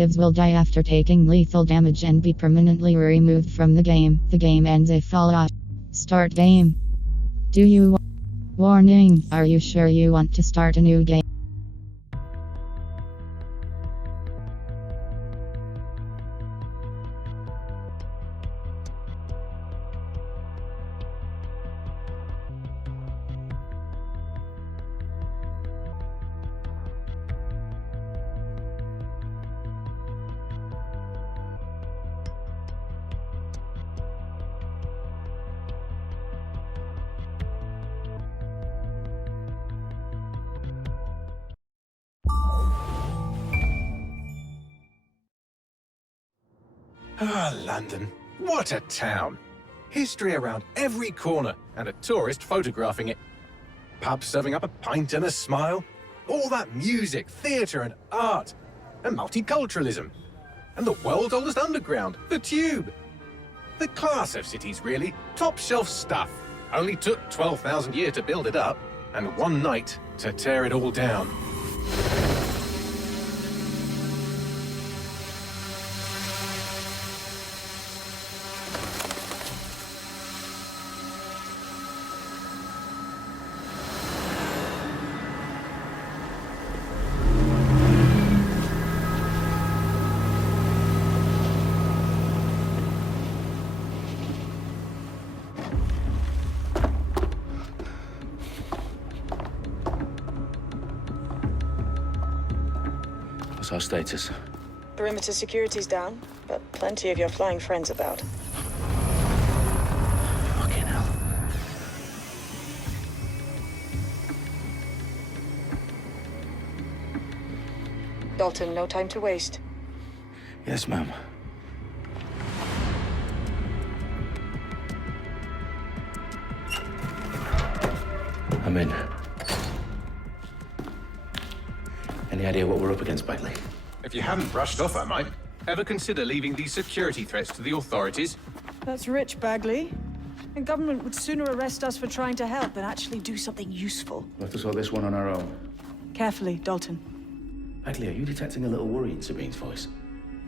objectives will die after taking lethal damage and be permanently removed from the game. The game ends if fallout. Start game. Do you... Warning, are you sure you want to start a new game? Ah, London. What a town. History around every corner and a tourist photographing it. Pubs serving up a pint and a smile. All that music, theatre and art. And multiculturalism. And the world's oldest underground, the Tube. The class of cities, really. Top shelf stuff. Only took 12,000 years to build it up, and one night to tear it all down. What's our status? Perimeter security's down, but plenty of your flying friends about. Fucking hell. Dalton, no time to waste. Yes, ma'am. I'm in. Any idea what we're up against, Bagley? If you haven't brushed off, I might. Ever consider leaving these security threats to the authorities? That's rich, Bagley. The government would sooner arrest us for trying to help than actually do something useful. We'll have to sort this one on our own. Carefully, Dalton. Bagley, are you detecting a little worry in Sabine's voice?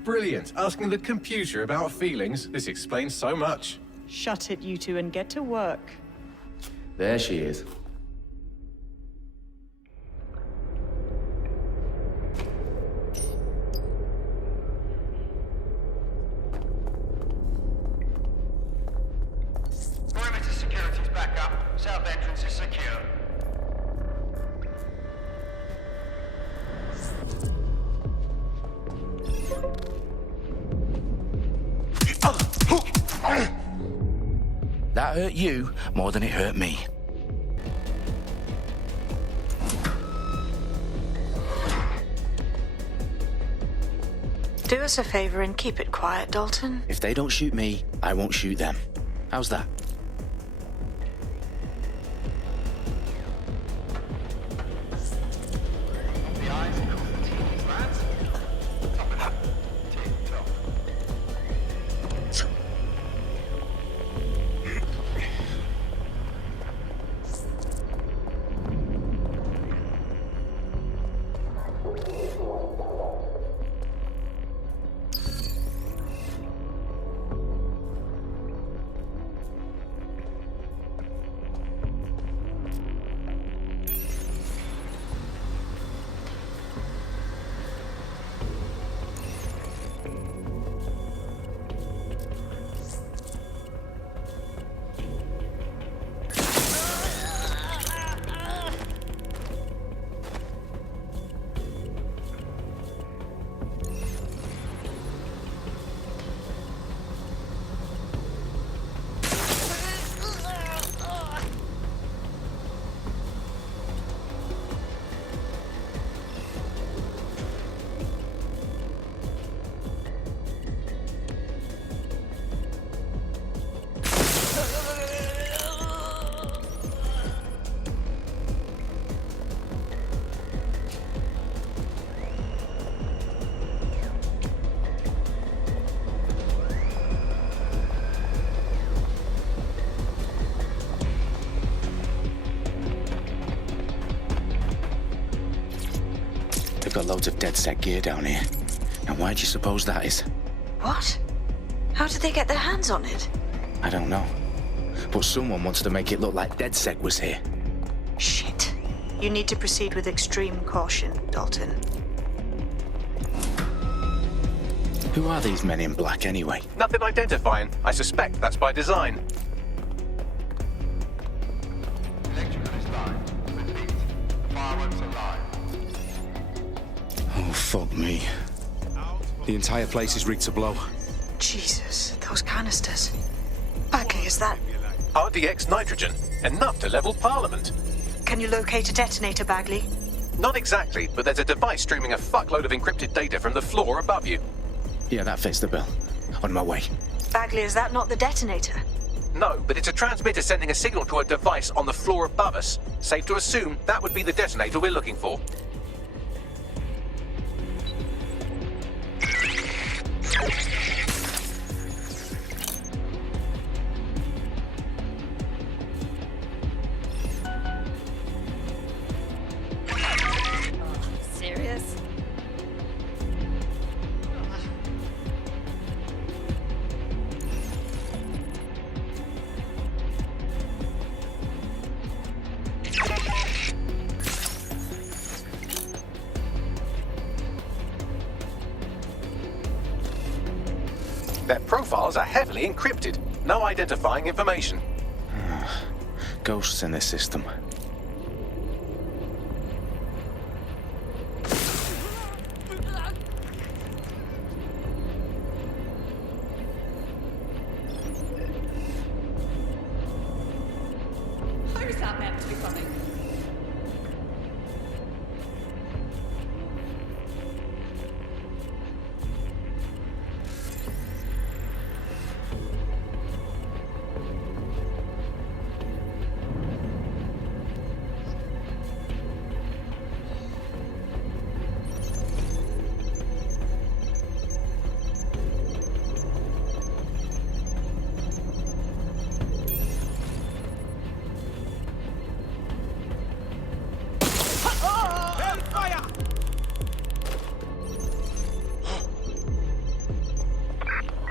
Brilliant. Asking the computer about feelings. This explains so much. Shut it, you two, and get to work. There she is. Perimeter security's back up. South entrance is secure. That hurt you more than it hurt me. Do us a favor and keep it quiet, Dalton. If they don't shoot me, I won't shoot them. How's that? They've got loads of dead set gear down here. And why do you suppose that is? What? How did they get their hands on it? I don't know. But someone wants to make it look like DedSec was here. Shit. You need to proceed with extreme caution, Dalton. Who are these men in black anyway? Nothing identifying. I suspect that's by design. Oh, fuck me. The entire place is rigged to blow. Jesus, those canisters. Bagley, is that... RDX nitrogen. Enough to level Parliament. Can you locate a detonator, Bagley? Not exactly, but there's a device streaming a fuckload of encrypted data from the floor above you. Yeah, that fits the bill. On my way. Bagley, is that not the detonator? No, but it's a transmitter sending a signal to a device on the floor above us. Safe to assume that would be the detonator we're looking for. Serious? Their profiles are heavily encrypted. No identifying information. Ghosts in this system. Where's that meant to be coming?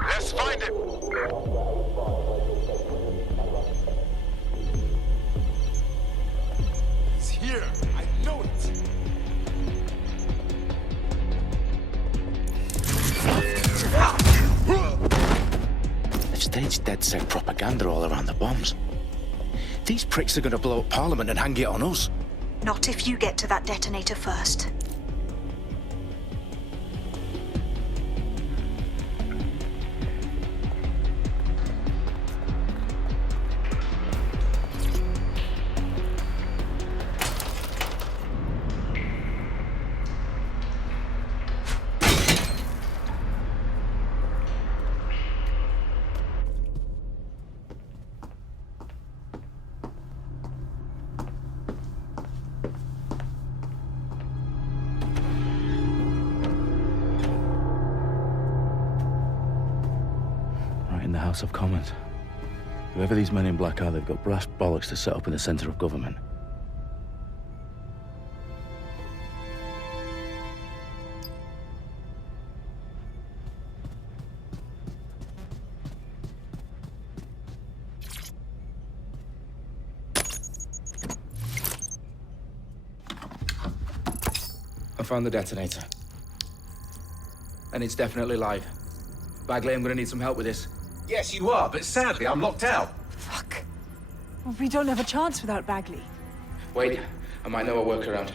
Let's find it. It's here. I know it. They've staged DedSec propaganda all around the bombs. These pricks are going to blow up Parliament and hang it on us. Not if you get to that detonator first. Right in the House of Commons. Whoever these men in black are, they've got brass bollocks to set up in the centre of government. I found the detonator. And it's definitely live. Bagley, I'm gonna need some help with this. Yes, you are, but sadly I'm locked out. Fuck. We don't have a chance without Bagley. Wait, I might know a workaround.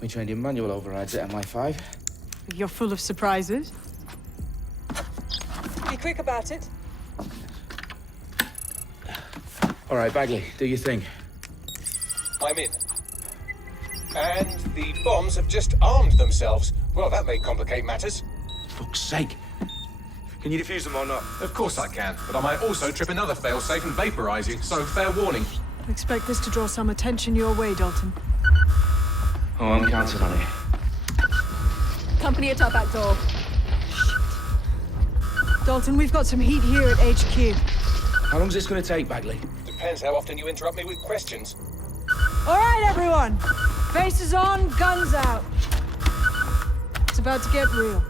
We trained in manual overrides at MI5. You're full of surprises. Be quick about it. All right, Bagley, do your thing. I'm in. And the bombs have just armed themselves. Well, that may complicate matters. Fuck's sake. Can you defuse them or not? Of course I can, but I might also trip another failsafe and vaporize you, so fair warning. I expect this to draw some attention your way, Dalton. Oh, I'm counting on it. Company at our back door. Dalton, we've got some heat here at HQ. How long's this gonna take, Bagley? Depends how often you interrupt me with questions. All right, everyone. Faces on, guns out. It's about to get real.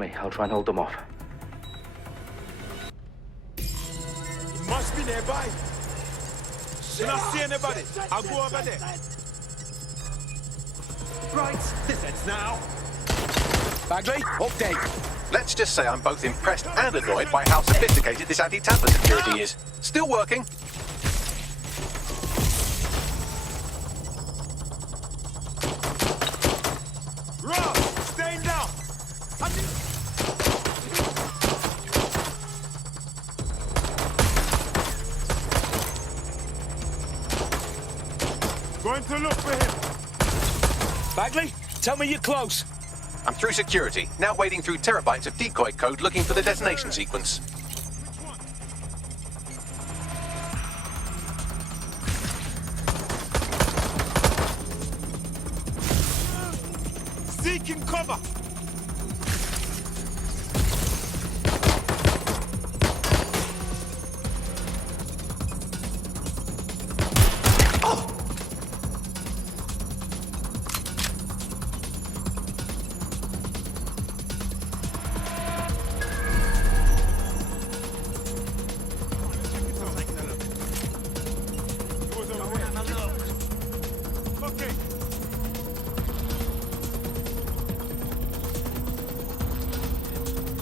on me. I'll try and hold them off. He must be nearby. Do not see anybody. I'll go over there. Right, this ends now. Bagley, update. Let's just say I'm both impressed and annoyed by how sophisticated this anti-tamper security is. Still working. Rob, stay down. Going to look for him. Bagley, tell me you're close. I'm through security, now wading through terabytes of decoy code looking for the detonation sequence. Seeking cover. Okay.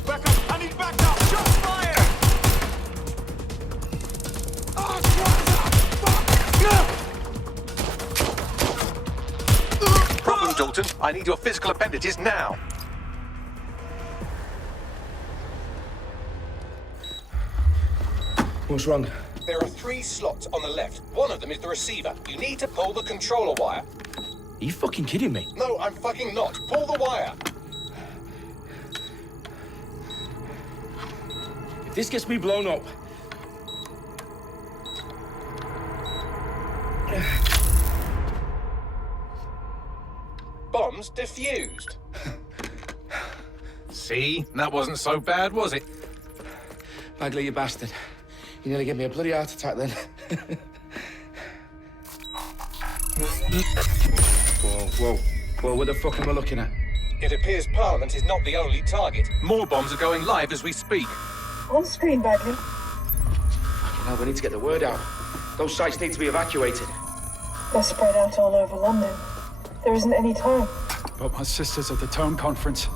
Back up! I need backup! Shots fired! Oh, Problem, Dalton. I need your physical appendages now. What's wrong? There are 3 slots on the left. One of them is the receiver. You need to pull the controller wire. Are you fucking kidding me? No, I'm fucking not. Pull the wire. If this gets me blown up... Bombs defused. See? That wasn't so bad, was it? Bagley, you bastard. You nearly gave me a bloody heart attack then. Whoa, what the fuck am I looking at? It appears Parliament is not the only target. More bombs are going live as we speak. On screen, Bagley. Now we need to get the word out. Those sites need to be evacuated. They're spread out all over London. There isn't any time. But my sister's at the town conference.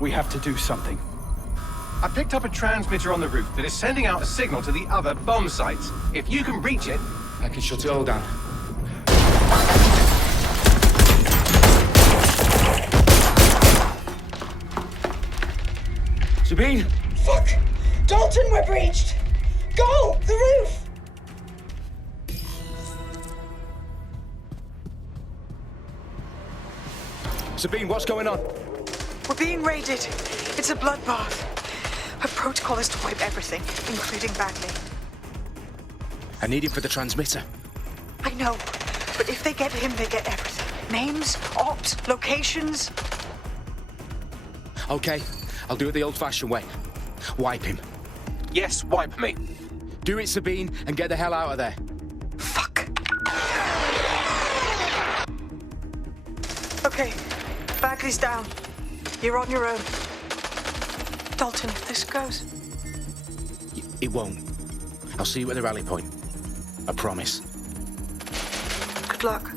We have to do something. I picked up a transmitter on the roof that is sending out a signal to the other bomb sites. If you can reach it... I can shut it all down. Sabine! Fuck! Dalton, we're breached! Go! The roof! Sabine, what's going on? We're being raided. It's a bloodbath. Her protocol is to wipe everything, including Bagley. I need him for the transmitter. I know, but if they get him, they get everything. Names, ops, locations. Okay, I'll do it the old-fashioned way. Wipe him. Yes, wipe me. Do it, Sabine, and get the hell out of there. Fuck. Okay, Bagley's down. You're on your own. Dalton, if this goes... It won't. I'll see you at the rally point. I promise. Good luck.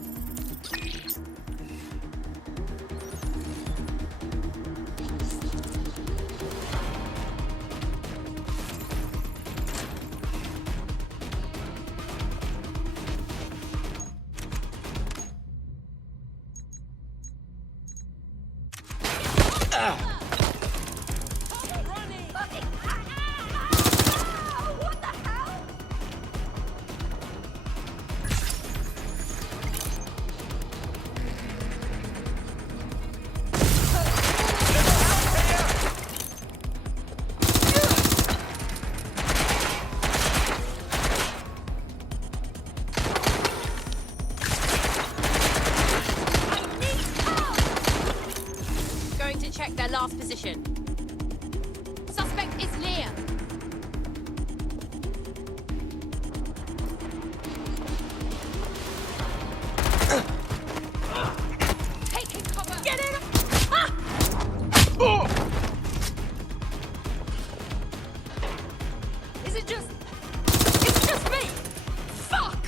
Check their last position. Suspect is near. Taking cover. Get in! Ah! is it just... It's just me! Fuck!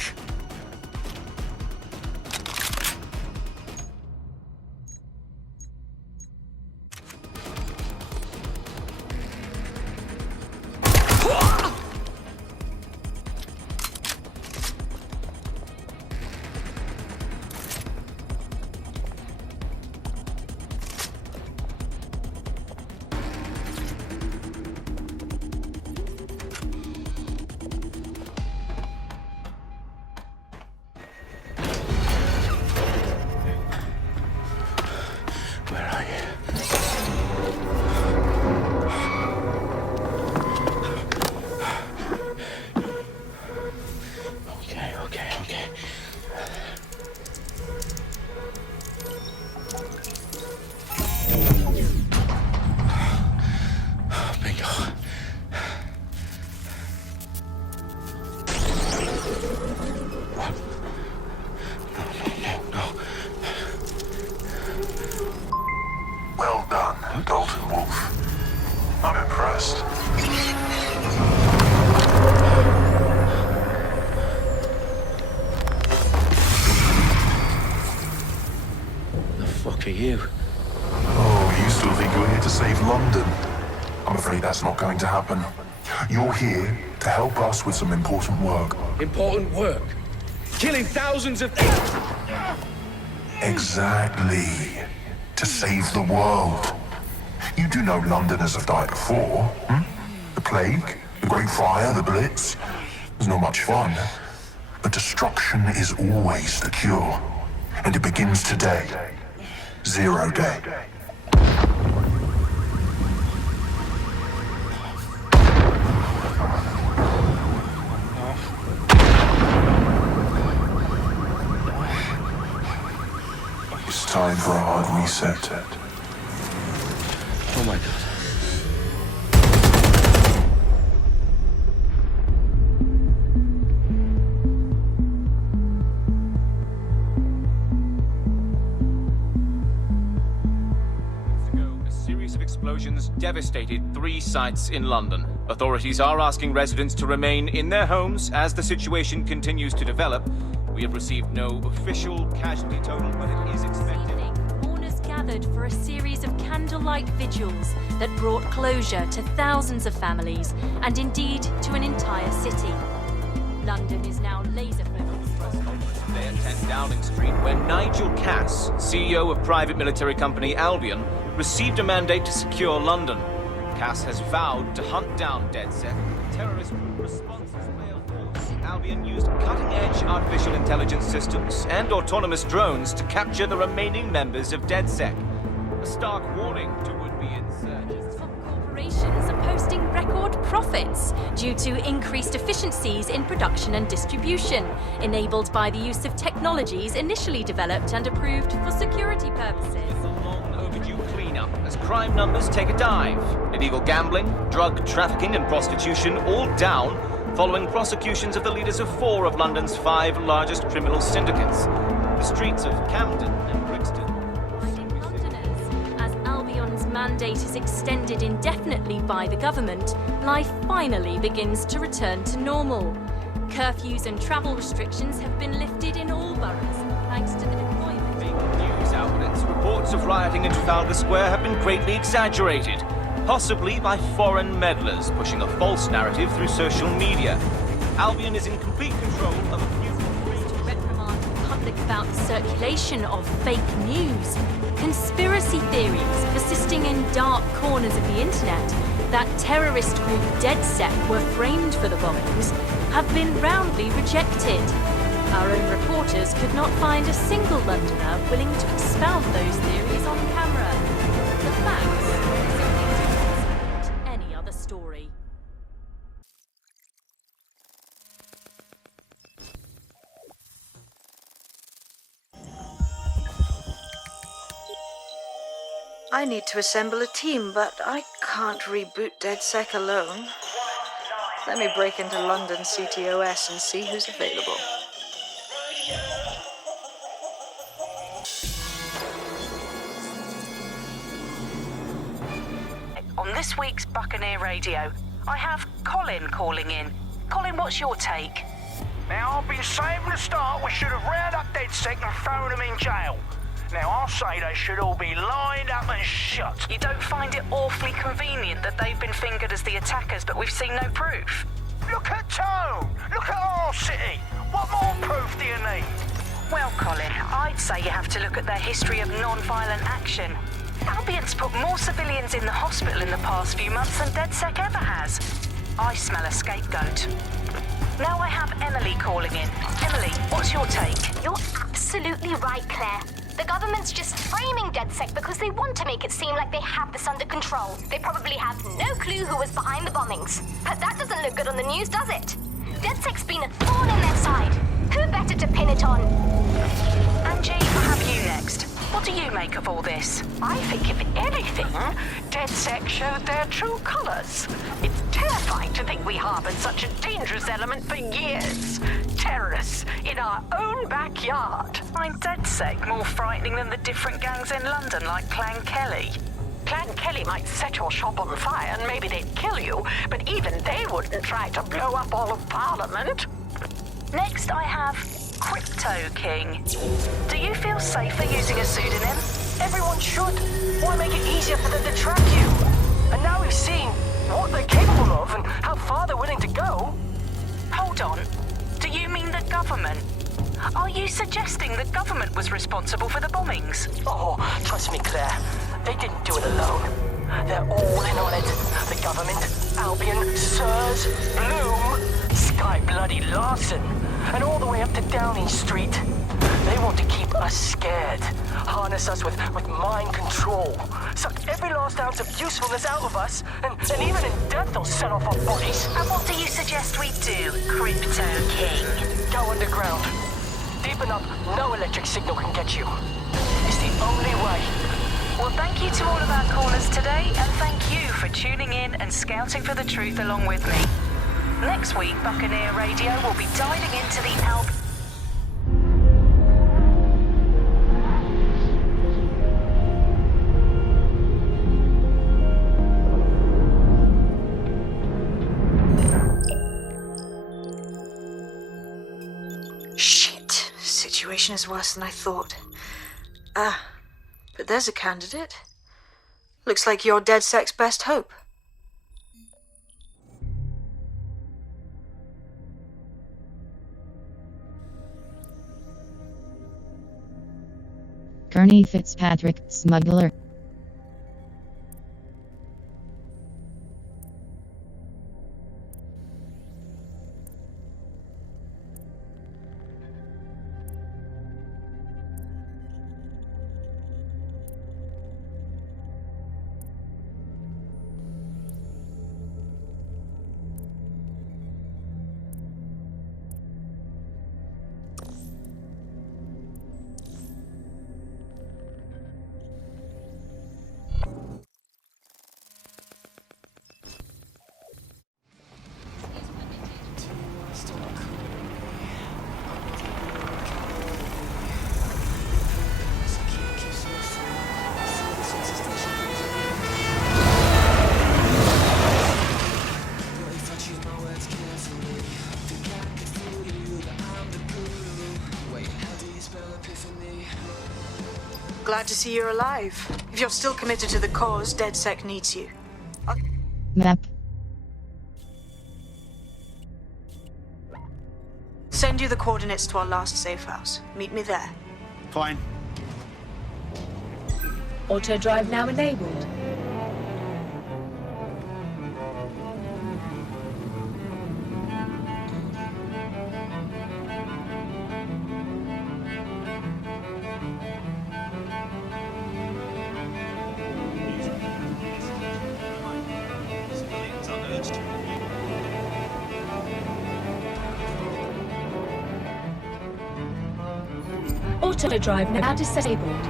That's not going to happen. You're here to help us with some important work. Important work? Killing thousands of... Exactly. To save the world. You do know Londoners have died before, hmm? The Plague, the Great Fire, the Blitz. It's not much fun. But destruction is always the cure. And it begins today. Zero Day. It's time for a hard reset. Oh my God. A series of explosions devastated 3 sites in London. Authorities are asking residents to remain in their homes as the situation continues to develop. We have received no official casualty total, but it is expected. Mourners gathered for a series of candlelight vigils that brought closure to thousands of families and indeed to an entire city. London is now laser-focused. Today at 10 Downing Street, when Nigel Cass, CEO of private military company Albion, received a mandate to secure London. Cass has vowed to hunt down DedSec. Terrorist responses failed. Albion used cutting-edge artificial intelligence systems and autonomous drones to capture the remaining members of DedSec. A stark warning to would-be insurgents. Top corporations are posting record profits due to increased efficiencies in production and distribution, enabled by the use of technologies initially developed and approved for security purposes. A long-overdue cleanup as crime numbers take a dive. Illegal gambling, drug trafficking and prostitution all down, following prosecutions of the leaders of 4 of London's 5 largest criminal syndicates. The streets of Camden and Brixton. Londoners, as Albion's mandate is extended indefinitely by the government, life finally begins to return to normal. Curfews and travel restrictions have been lifted in all boroughs, thanks to the deployment. Big news outlets, reports of rioting in Trafalgar Square have been greatly exaggerated. Possibly by foreign meddlers pushing a false narrative through social media. Albion is in complete control of a few... To reprimand the public about the circulation of fake news, conspiracy theories persisting in dark corners of the internet that terrorist group DedSec were framed for the bombings have been roundly rejected. Our own reporters could not find a single Londoner willing to expound those theories on camera. The facts any other story. I need to assemble a team, but I can't reboot DedSec alone. Let me break into London CTOS and see who's available. On this week's Buccaneer Radio, I have Colin calling in. Colin, what's your take? Now, I've been saying from the start we should have rounded up DedSec and thrown them in jail. Now, I'll say they should all be lined up and shot. You don't find it awfully convenient that they've been fingered as the attackers, but we've seen no proof? Look at Tone! Look at our city! What more proof do you need? Well, Colin, I'd say you have to look at their history of non-violent action. Albion's put more civilians in the hospital in the past few months than DedSec ever has. I smell a scapegoat. Now I have Emily calling in. Emily, what's your take? You're absolutely right, Claire. The government's just framing DedSec because they want to make it seem like they have this under control. They probably have no clue who was behind the bombings. But that doesn't look good on the news, does it? DedSec's been a thorn in their side. Who better to pin it on? Angie, I have you next. What do you make of all this? I think, if anything, DedSec showed their true colors. It's terrifying to think we harbored such a dangerous element for years. Terrorists in our own backyard. Find DedSec more frightening than the different gangs in London, like Clan Kelly. Clan Kelly might set your shop on fire and maybe they'd kill you, but even they wouldn't try to blow up all of Parliament. Next, I have Crypto King. Do you feel safer using a pseudonym? Everyone should. Why make it easier for them to track you? And now we've seen what they're capable of and how far they're willing to go. Hold on. Do you mean the government? Are you suggesting the government was responsible for the bombings? Oh, trust me, Claire. They didn't do it alone. They're all in on it. The government, Albion, Sirs, Bloom, Sky Bloody Larson, and all the way up to Downing Street. They want to keep us scared, harness us with mind control, suck every last ounce of usefulness out of us, and even in death they'll set off our bodies. And what do you suggest we do, Crypto King? Go underground. Deep enough, no electric signal can get you. It's the only way. Well, thank you to all of our callers today, and thank you for tuning in and scouting for the truth along with me. Next week, Buccaneer Radio will be diving into the Albion. Shit. Situation is worse than I thought. But there's a candidate. Looks like you're DedSec's best hope. Kearney Fitzpatrick, smuggler. Glad to see you're alive. If you're still committed to the cause, DedSec needs you. Map. Send you the coordinates to our last safe house. Meet me there. Fine. Auto drive now enabled. Auto drive now disabled.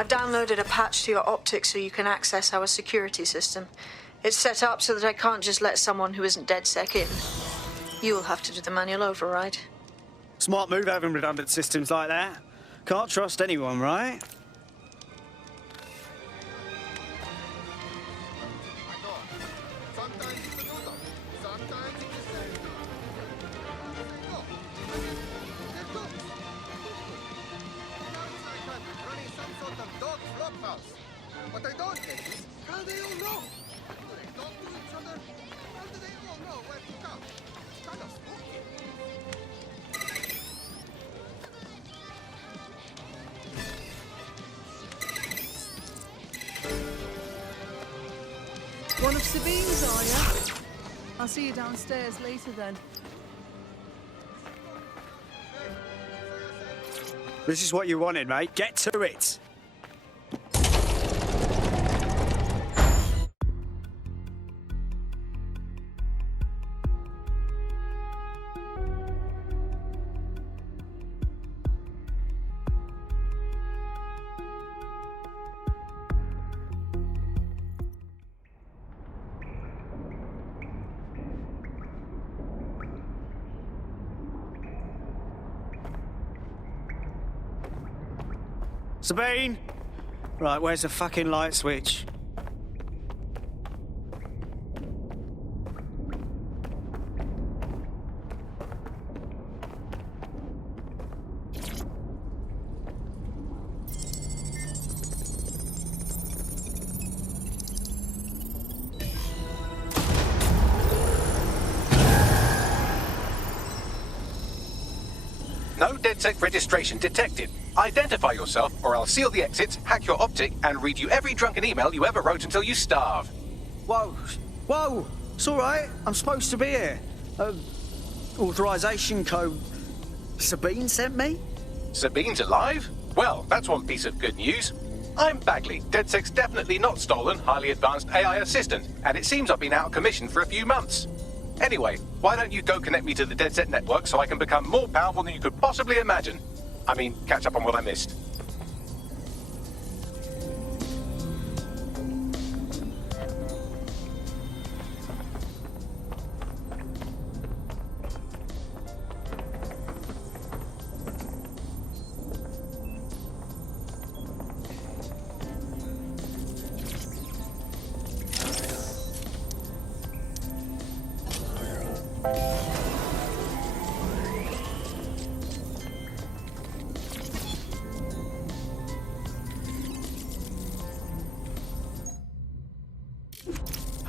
I've downloaded a patch to your optics so you can access our security system. It's set up so that I can't just let someone who isn't DedSec in. You'll have to do the manual override. Smart move having redundant systems like that. Can't trust anyone, right? What I don't get is how they all know. They talk to each other. How do they all know where to come? It's kind of spooky. One of Sabine's, are you? I'll see you downstairs later then. This is what you wanted, mate. Get to it. Sabine! Right, where's the fucking light switch? No DedSec registration detected. Identify yourself, or I'll seal the exits, hack your optic, and read you every drunken email you ever wrote until you starve. Whoa! Whoa! It's all right. I'm supposed to be here. Authorization code. Sabine sent me? Sabine's alive? Well, that's one piece of good news. I'm Bagley, DedSec's definitely not stolen, highly advanced AI assistant, and it seems I've been out of commission for a few months. Anyway, why don't you go connect me to the DedSec network so I can become more powerful than you could possibly imagine? I mean, catch up on what I missed.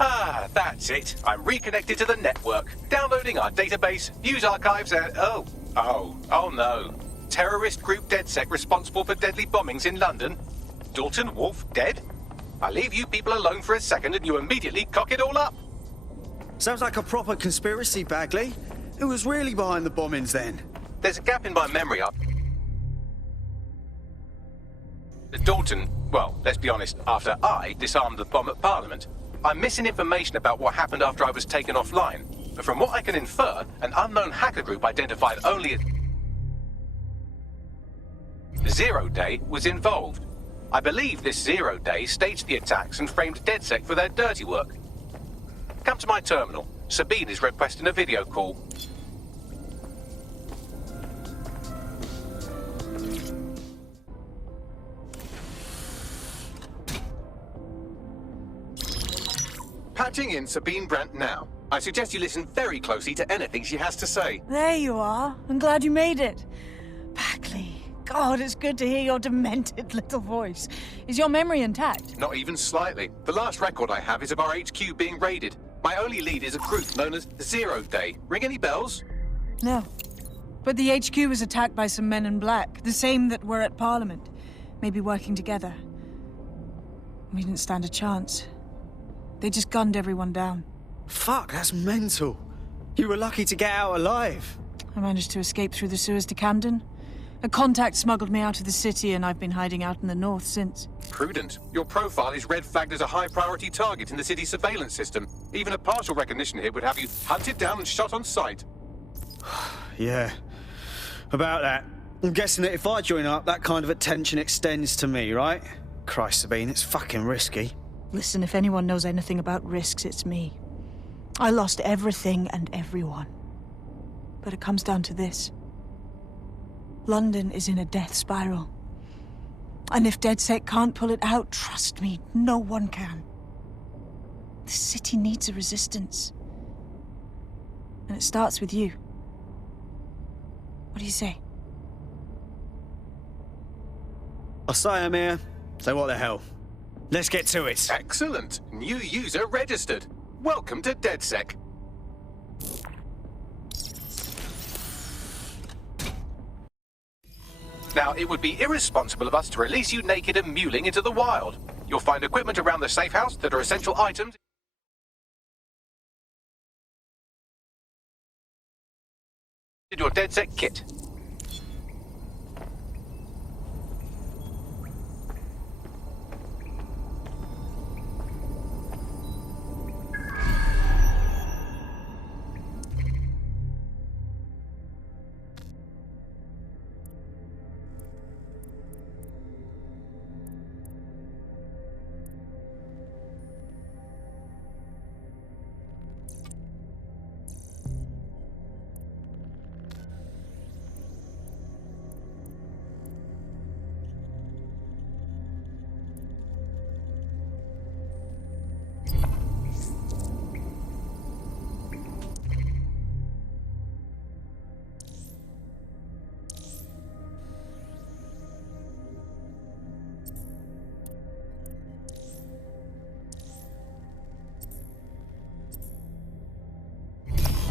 Ah, that's it. I'm reconnected to the network. Downloading our database, news archives, and... Oh no. Terrorist group DedSec responsible for deadly bombings in London? Dalton Wolf dead? I leave you people alone for a second and you immediately cock it all up. Sounds like a proper conspiracy, Bagley. Who was really behind the bombings then? There's a gap in my memory up. Dalton, well, let's be honest, after I disarmed the bomb at Parliament, I'm missing information about what happened after I was taken offline. But from what I can infer, an unknown hacker group identified only as Zero Day was involved. I believe this Zero Day staged the attacks and framed DedSec for their dirty work. Come to my terminal. Sabine is requesting a video call. Patching in Sabine Brandt now. I suggest you listen very closely to anything she has to say. There you are. I'm glad you made it. Bagley, God, it's good to hear your demented little voice. Is your memory intact? Not even slightly. The last record I have is of our HQ being raided. My only lead is a group known as Zero Day. Ring any bells? No. But the HQ was attacked by some men in black, the same that were at Parliament. Maybe working together. We didn't stand a chance. They just gunned everyone down. Fuck, that's mental. You were lucky to get out alive. I managed to escape through the sewers to Camden. A contact smuggled me out of the city and I've been hiding out in the north since. Prudent. Your profile is red flagged as a high-priority target in the city's surveillance system. Even a partial recognition here would have you hunted down and shot on sight. Yeah. About that. I'm guessing that if I join up, that kind of attention extends to me, right? Christ, Sabine, it's fucking risky. Listen, if anyone knows anything about risks, it's me. I lost everything and everyone. But it comes down to this. London is in a death spiral. And if DedSec can't pull it out, trust me, no one can. The city needs a resistance. And it starts with you. What do you say? I'll say I'm here, so what the hell? Let's get to it. Excellent. New user registered. Welcome to DedSec. Now, it would be irresponsible of us to release you naked and mewling into the wild. You'll find equipment around the safe house that are essential items in your DedSec kit.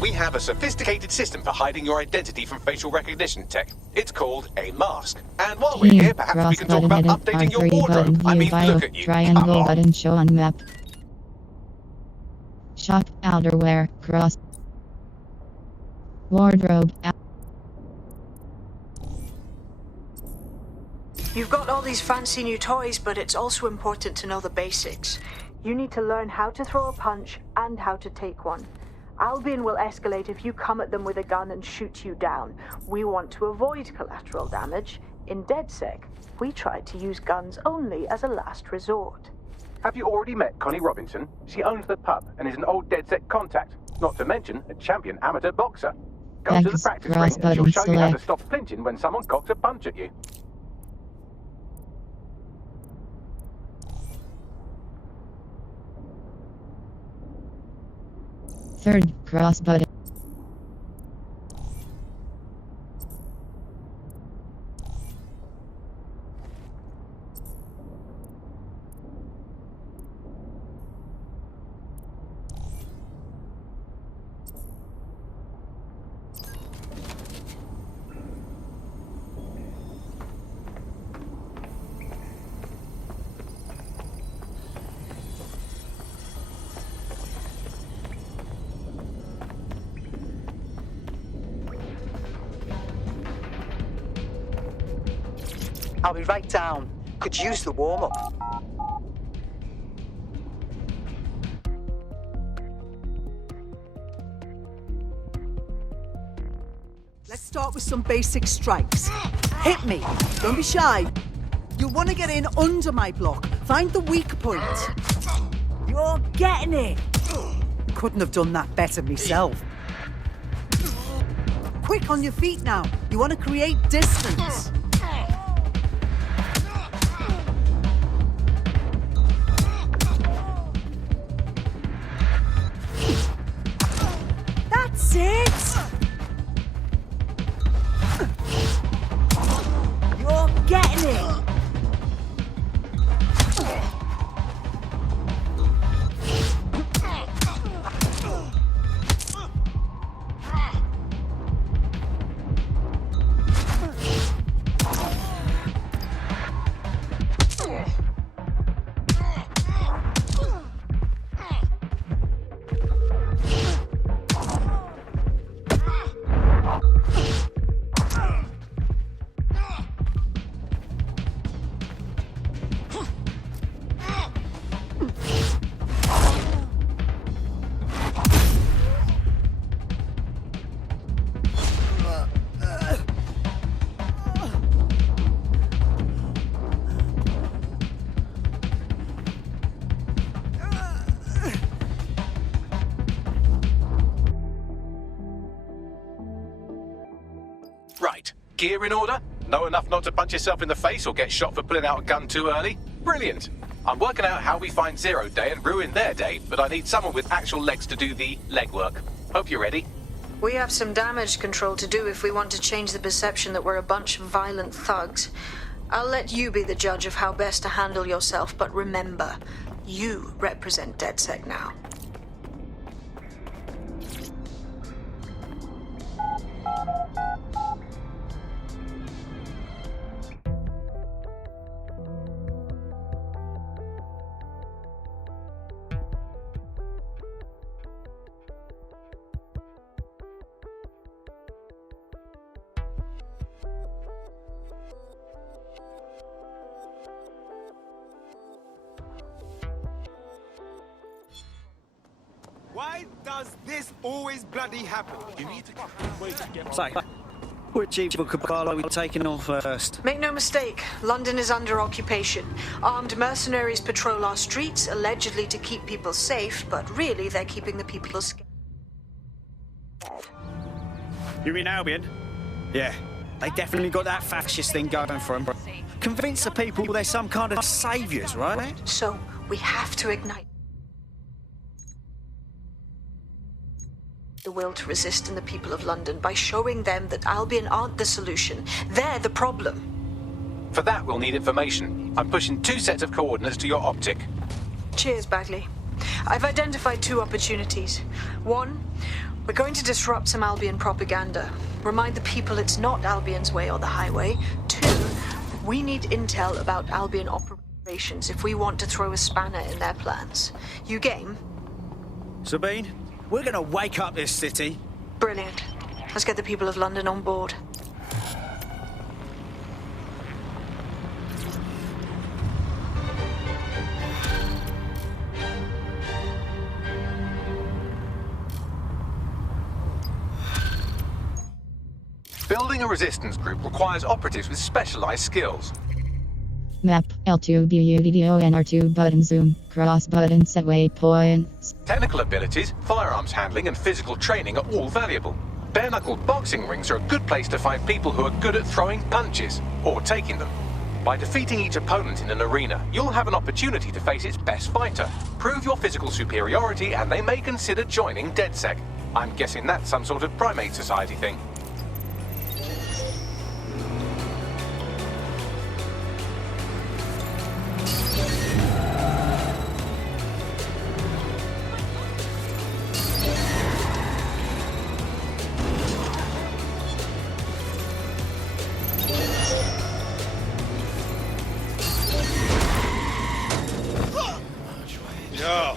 We have a sophisticated system for hiding your identity from facial recognition tech. It's called a mask. And while we're here, perhaps we can talk about updating your wardrobe. I mean, look at you. Triangle button show on map. Shop outerwear cross. Wardrobe. You've got all these fancy new toys, but it's also important to know the basics. You need to learn how to throw a punch and how to take one. Albion will escalate if you come at them with a gun and shoot you down. We want to avoid collateral damage. In DedSec, we try to use guns only as a last resort. Have you already met Connie Robinson? She owns the pub and is an old DedSec contact. Not to mention a champion amateur boxer. Go to the practice ring and she'll show you how to stop flinching when someone cocks a punch at you. Third cross button. I'll be right down. Could use the warm-up. Let's start with some basic strikes. Hit me. Don't be shy. You'll want to get in under my block. Find the weak point. You're getting it. Couldn't have done that better myself. Quick on your feet now. You want to create distance. That's it! You're getting it! gear in order? Know enough not to punch yourself in the face or get shot for pulling out a gun too early? Brilliant! I'm working out how we find Zero Day and ruin their day, but I need someone with actual legs to do the legwork. Hope you're ready. We have some damage control to do if we want to change the perception that we're a bunch of violent thugs. I'll let you be the judge of how best to handle yourself, but remember, you represent DedSec now. Why does this always bloody happen? You need to get... So, which evil cabal are we taking on first? Make no mistake, London is under occupation. Armed mercenaries patrol our streets, allegedly to keep people safe, but really they're keeping the people scared. You mean Albion? Yeah, they definitely got that fascist thing going for them. Convince the people they're some kind of saviours, right? So, we have to ignite the will to resist in the people of London by showing them that Albion aren't the solution. They're the problem. For that, we'll need information. I'm pushing 2 sets of coordinates to your optic. Cheers, Bagley. I've identified 2 opportunities. 1, we're going to disrupt some Albion propaganda. Remind the people it's not Albion's way or the highway. 2, we need intel about Albion operations if we want to throw a spanner in their plans. You game? Sabine, we're gonna wake up this city. Brilliant. Let's get the people of London on board. Building a resistance group requires operatives with specialized skills. Map, L2 BUDDO and R2 button zoom, cross button set waypoints. Technical abilities, firearms handling and physical training are all valuable. Bare-knuckled boxing rings are a good place to find people who are good at throwing punches, or taking them. By defeating each opponent in an arena, you'll have an opportunity to face its best fighter. Prove your physical superiority and they may consider joining DedSec. I'm guessing that's some sort of primate society thing. Yeah.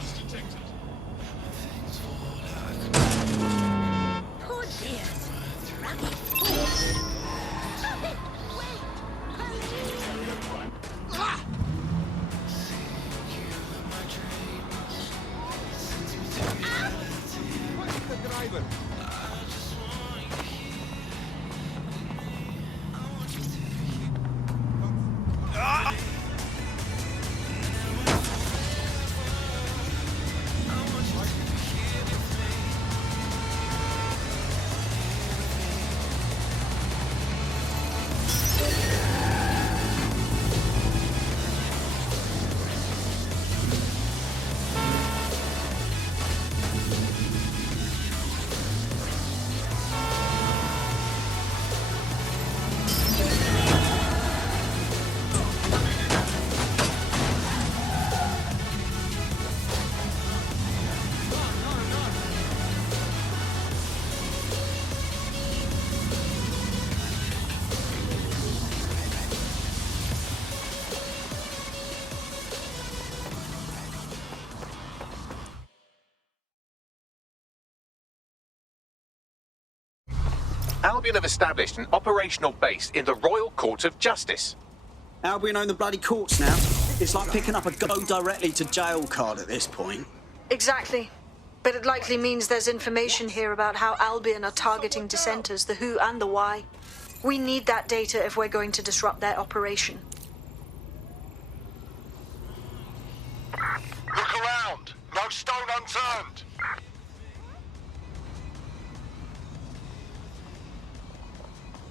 Poor dear. Ragged the driver. Albion have established an operational base in the Royal Court of Justice. Albion own the bloody courts now. It's like picking up a go directly to jail card at this point. Exactly. But it likely means there's information here about how Albion are targeting dissenters, the who and the why. We need that data if we're going to disrupt their operation. Look around! No stone unturned!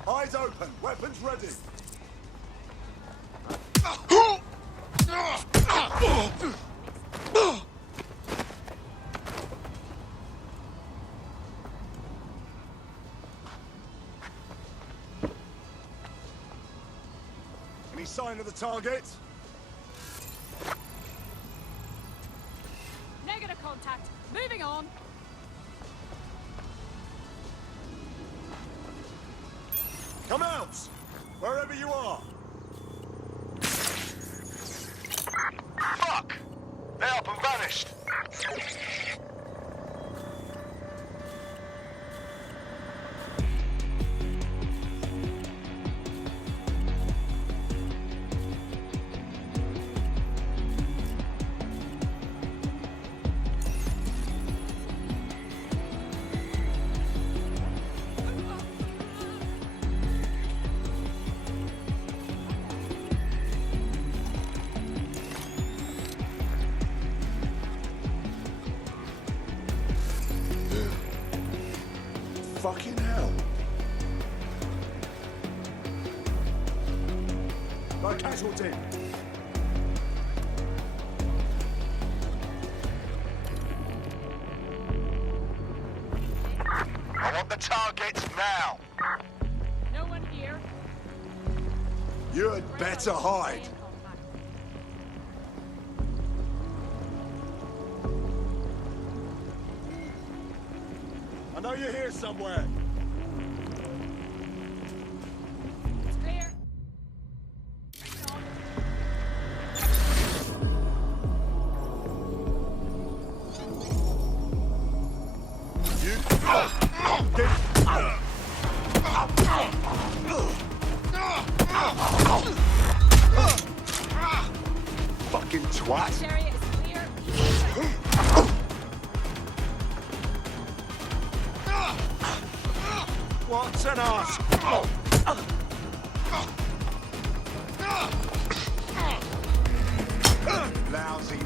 Eyes open, weapons ready. Any sign of the target? Negative contact. Moving on. Come out! Wherever you are! Fuck! They're up and vanished! Fucking hell. No casualty. I want the targets now. No one here. You'd better hide. I know you're here somewhere. It's clear. Fucking twat. This area is clear. What's an ass? Lousy.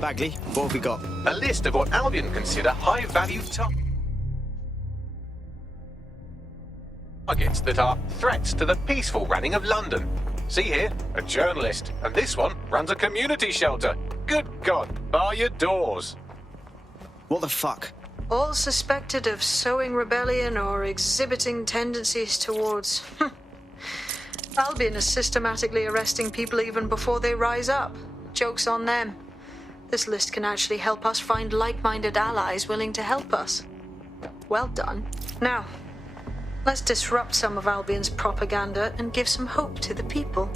Bagley, what have we got? A list of what Albion consider high-value targets that are threats to the peaceful running of London. See here, a journalist, and this one runs a community shelter. Good God, bar your doors. What the fuck? All suspected of sowing rebellion or exhibiting tendencies towards... Albion is systematically arresting people even before they rise up. Joke's on them. This list can actually help us find like-minded allies willing to help us. Well done. Now, let's disrupt some of Albion's propaganda and give some hope to the people.